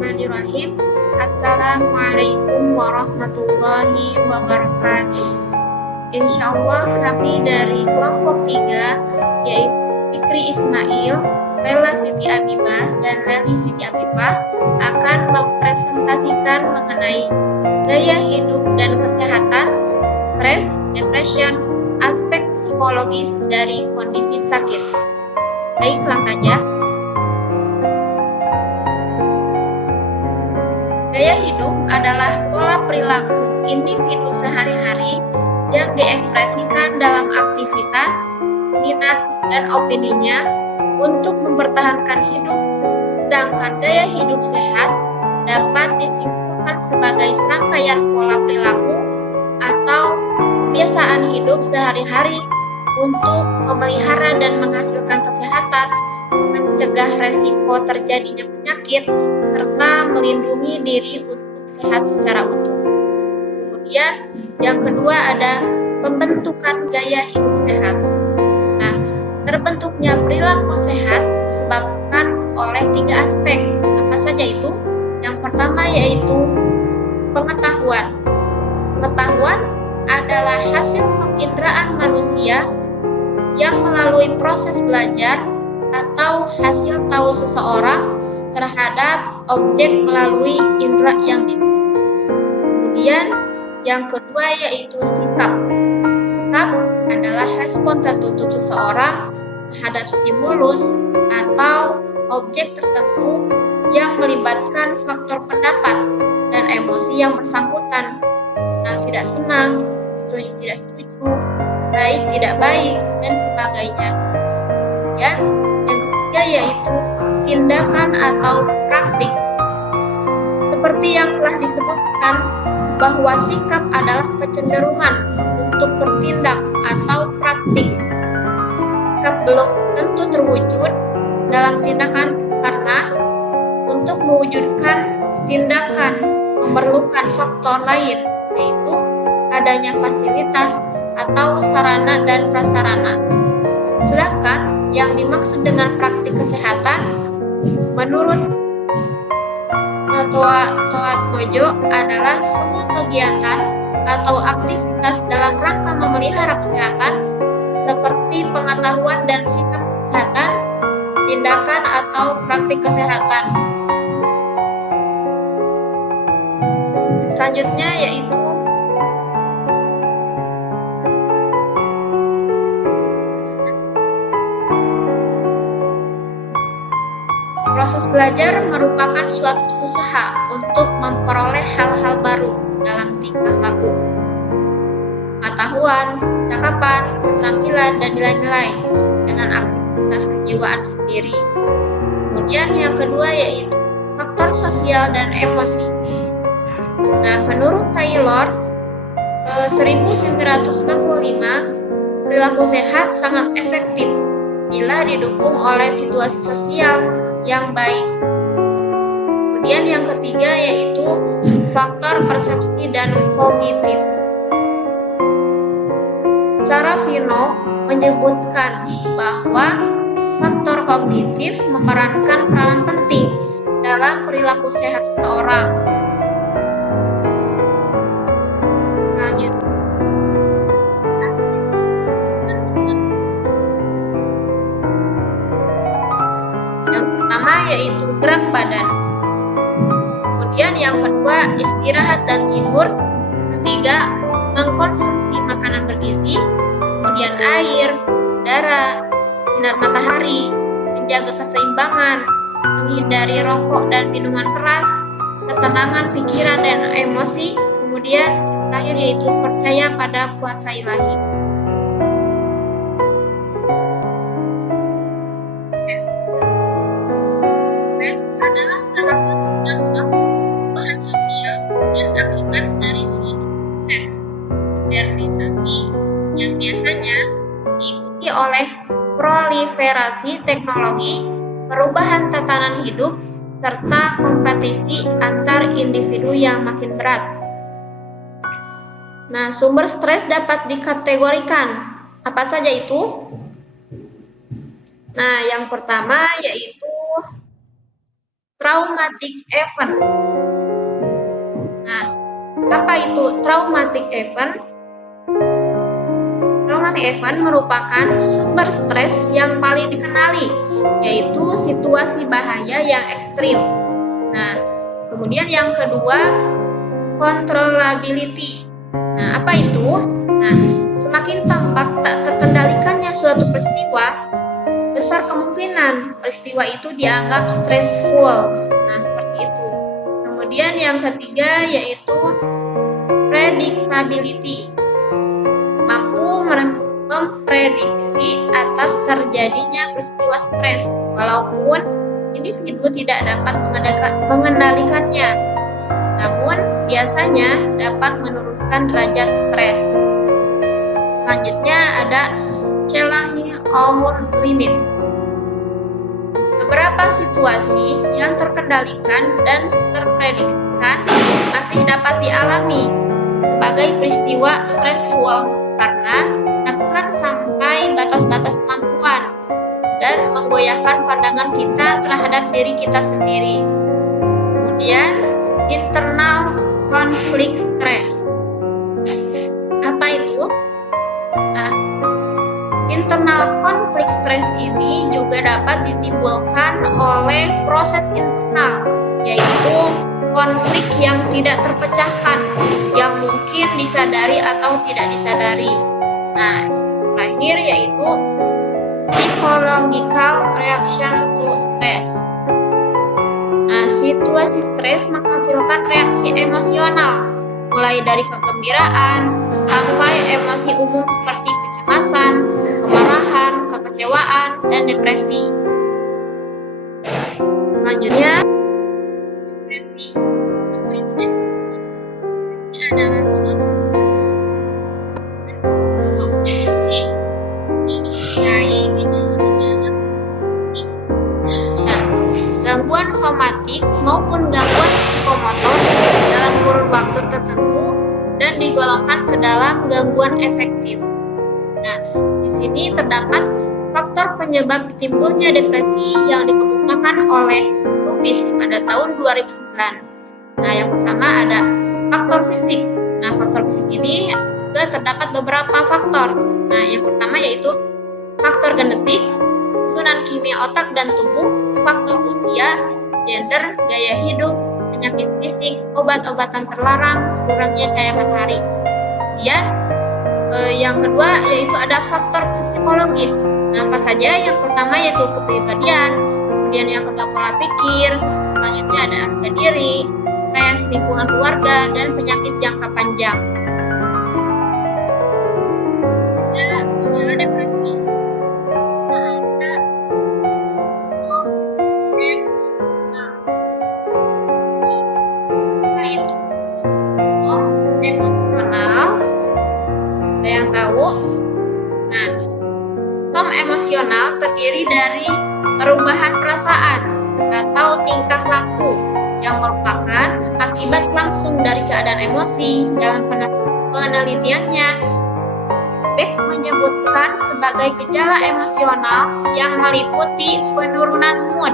Bismillahirrahmanirrahim. Assalamualaikum warahmatullahi wabarakatuh. Insyaallah kami dari kelompok 3 yaitu Fikri Ismail, Lela Siti Abibah, dan Leli Siti Abibah akan mempresentasikan mengenai gaya hidup dan kesehatan, stres, depression, aspek psikologis dari kondisi sakit. Baik, langsung saja. Gaya hidup adalah pola perilaku individu sehari-hari yang diekspresikan dalam aktivitas, minat, dan opininya untuk mempertahankan hidup, sedangkan gaya hidup sehat dapat disimpulkan sebagai serangkaian pola perilaku atau kebiasaan hidup sehari-hari untuk memelihara dan menghasilkan kesehatan, mencegah resiko terjadinya penyakit, serta melindungi diri untuk sehat secara utuh. Kemudian yang kedua ada pembentukan gaya hidup sehat. Nah, terbentuknya perilaku sehat disebabkan oleh 3 aspek. Apa saja itu? Yang pertama yaitu pengetahuan. Pengetahuan adalah hasil penginderaan manusia yang melalui proses belajar atau hasil tahu seseorang terhadap objek melalui indera yang dimiliki. Kemudian yang kedua yaitu sikap. Sikap adalah respon tertutup seseorang terhadap stimulus atau objek tertentu yang melibatkan faktor pendapat dan emosi yang bersangkutan, senang tidak senang, setuju tidak setuju, baik tidak baik, dan sebagainya. Kemudian yang ketiga yaitu tindakan atau praktik. Seperti yang telah disebutkan bahwa sikap adalah kecenderungan untuk bertindak atau praktik. Sikap belum tentu terwujud dalam tindakan karena untuk mewujudkan tindakan memerlukan faktor lain, yaitu adanya fasilitas atau sarana dan prasarana. Sedangkan yang dimaksud dengan praktik kesehatan menurut Toat Mojo adalah semua kegiatan atau aktivitas dalam rangka memelihara kesehatan seperti pengetahuan dan sikap kesehatan, tindakan atau praktik kesehatan. Selanjutnya yaitu proses belajar merupakan suatu usaha untuk memperoleh hal-hal baru dalam tingkah laku, pengetahuan, percakapan, keterampilan, dan nilai-nilai dengan aktivitas kejiwaan sendiri. Kemudian yang kedua yaitu faktor sosial dan emosi. Nah, menurut Taylor 1995, perilaku sehat sangat efektif bila didukung oleh situasi sosial yang baik. Kemudian yang ketiga yaitu faktor persepsi dan kognitif. Sarafino menyebutkan bahwa faktor kognitif memerankan peranan penting dalam perilaku sehat seseorang. Yang pertama yaitu gerak badan. Kemudian yang kedua istirahat dan tidur. Ketiga mengkonsumsi makanan bergizi. Kemudian air, udara, sinar matahari, menjaga keseimbangan, menghindari rokok dan minuman keras, ketenangan pikiran dan emosi. Kemudian terakhir yaitu percaya pada kuasa ilahi. Stres adalah salah satu dampak perubahan sosial dan akibat dari suatu proses modernisasi yang biasanya diikuti oleh proliferasi teknologi, perubahan tatanan hidup, serta kompetisi antar individu yang makin berat. Nah, sumber stres dapat dikategorikan. Apa saja itu? Nah, yang pertama yaitu traumatic event. Nah, apa itu traumatic event? Traumatic event merupakan sumber stres yang paling dikenali, yaitu situasi bahaya yang ekstrim. Nah, kemudian yang kedua, controllability. Nah, apa itu? Nah, semakin tampak tak terkendalikannya suatu peristiwa, besar kemungkinan peristiwa itu dianggap stressful. Nah, seperti itu. Kemudian yang ketiga yaitu predictability. Mampu memprediksi atas terjadinya peristiwa stres, walaupun individu tidak dapat mengendalikannya, namun biasanya dapat menurunkan derajat stres. Selanjutnya ada challenging our limits. Beberapa situasi yang terkendalikan dan terprediksikan masih dapat dialami sebagai peristiwa stressful karena menekan sampai batas-batas kemampuan dan menggoyahkan pandangan kita terhadap diri kita sendiri. Kemudian internal conflict stress. Apa itu? Nah, internal conflict stress ini juga dapat ditimbulkan oleh proses internal, yaitu konflik yang tidak terpecahkan, yang mungkin disadari atau tidak disadari. Nah, terakhir yaitu psychological reaction to stress. Nah, situasi stres menghasilkan reaksi emosional, mulai dari kegembiraan sampai emosi umum seperti kecemasan, kemarahan, kekecewaan, dan depresi. Selanjutnya, depresi. Apa itu depresi? Ini adalah suatu yang disertai gejala-gejala seperti gangguan somatik maupun gangguan psikomotor dalam kurun waktu tertentu dan digolongkan ke dalam gangguan efektif. Nah, di sini terdapat faktor penyebab timbulnya depresi yang dikemukakan oleh Lubis pada tahun 2009. Nah, yang pertama ada faktor fisik. Nah, faktor fisik ini juga terdapat beberapa faktor. Nah, yang pertama yaitu faktor genetik, susunan kimia otak dan tubuh, faktor usia, gender, gaya hidup, penyakit fisik, obat-obatan terlarang, kurangnya cahaya matahari. Kemudian yang kedua yaitu ada faktor psikologis. Nah, apa saja? Yang pertama yaitu kepribadian, kemudian yang kedua pola pikir, selanjutnya ada harga diri, stres, lingkungan keluarga, dan penyakit jangka panjang. Ada gejala depresi. Ada sistem emosional. Apa itu sistem emosional? Ada yang tahu? Nah, sistem emosional terdiri dari perubahan perasaan atau tingkah laku yang merupakan akibat langsung dari keadaan emosi. Dalam penelitiannya, Beck menyebutkan sebagai gejala emosional yang meliputi penurunan mood,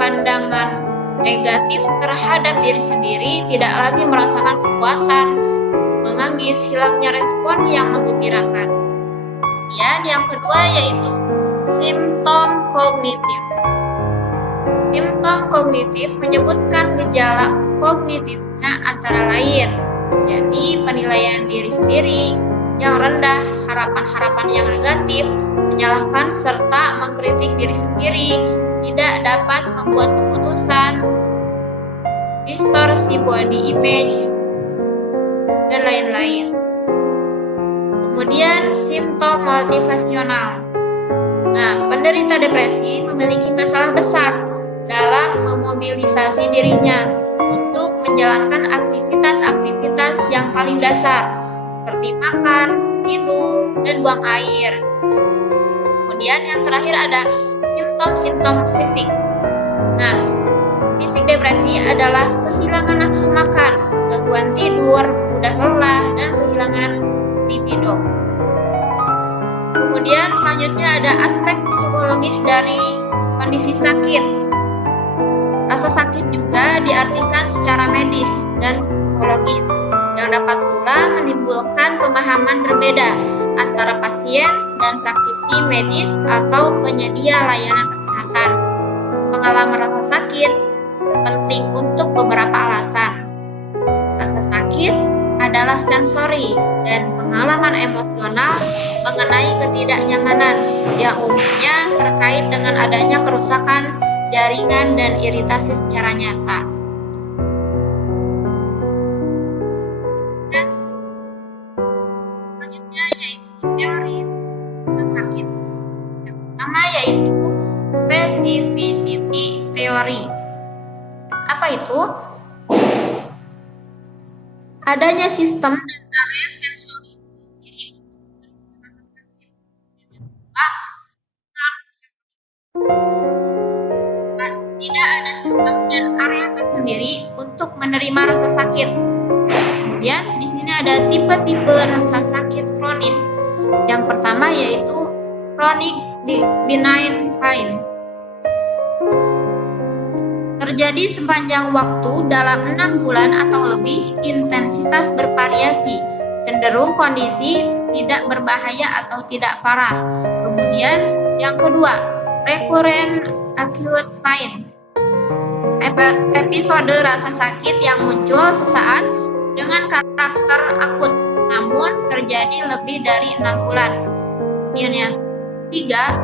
pandangan negatif terhadap diri sendiri, tidak lagi merasakan kepuasan, menangis, hilangnya respon yang menggembirakan. Kemudian yang kedua yaitu simptom kognitif. Simptom kognitif menyebutkan gejala kognitifnya antara lain, yakni penilaian diri sendiri yang rendah, harapan-harapan yang negatif, menyalahkan serta mengkritik diri sendiri, tidak dapat membuat keputusan, distorsi body image, dan lain-lain. Kemudian simptom motivasional. Nah, penderita depresi memiliki masalah besar dalam memobilisasi dirinya untuk menjalankan aktivitas-aktivitas yang paling dasar seperti makan, minum, dan buang air. Kemudian yang terakhir ada simptom-simptom fisik. Nah, fisik depresi adalah kehilangan nafsu makan, gangguan tidur, mudah lelah, dan kehilangan libido. Kemudian selanjutnya ada aspek psikologis dari kondisi sakit. Rasa sakit juga diartikan secara medis dan psikologis, yang dapat pula menimbulkan pemahaman berbeda antara pasien dan praktisi medis atau penyedia layanan kesehatan. Pengalaman rasa sakit penting untuk beberapa alasan. Rasa sakit adalah sensori dan pengalaman emosional mengenai ketidaknyamanan yang umumnya terkait dengan adanya kerusakan jaringan dan iritasi secara nyata. Dan selanjutnya yaitu teori rasa sakit. Yang pertama yaitu specificity theory. Apa itu? Adanya sistem dan area sensori sendiri untuk rasa sakit. Yang kedua, tidak ada sistem dan area tersendiri untuk menerima rasa sakit. Kemudian di sini ada tipe-tipe rasa sakit kronis. Yang pertama yaitu chronic benign pain. Terjadi sepanjang waktu dalam 6 bulan atau lebih, intensitas bervariasi, cenderung kondisi tidak berbahaya atau tidak parah. Kemudian yang kedua, recurrent acute pain. Episode rasa sakit yang muncul sesaat dengan karakter akut, namun terjadi lebih dari 6 bulan. Kemudian yang ketiga,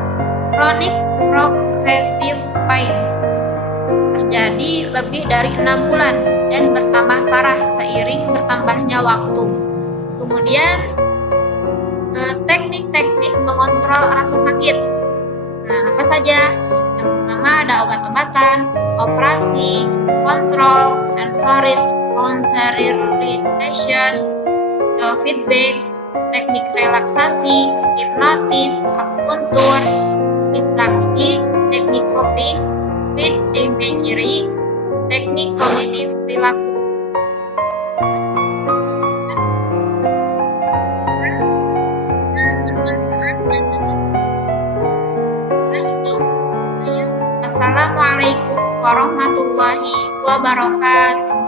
chronic progressive pain. Terjadi lebih dari 6 bulan dan bertambah parah seiring bertambahnya waktu. Kemudian teknik-teknik mengontrol rasa sakit. Nah, apa saja? Yang pertama ada obat-obatan, operasi, kontrol, sensoris, counter-irritation, feedback, teknik relaksasi, hipnotis, akupuntur, distraksi, teknik coping with imagery, teknik kognitif perilaku. Assalamualaikum warahmatullahi wabarakatuh.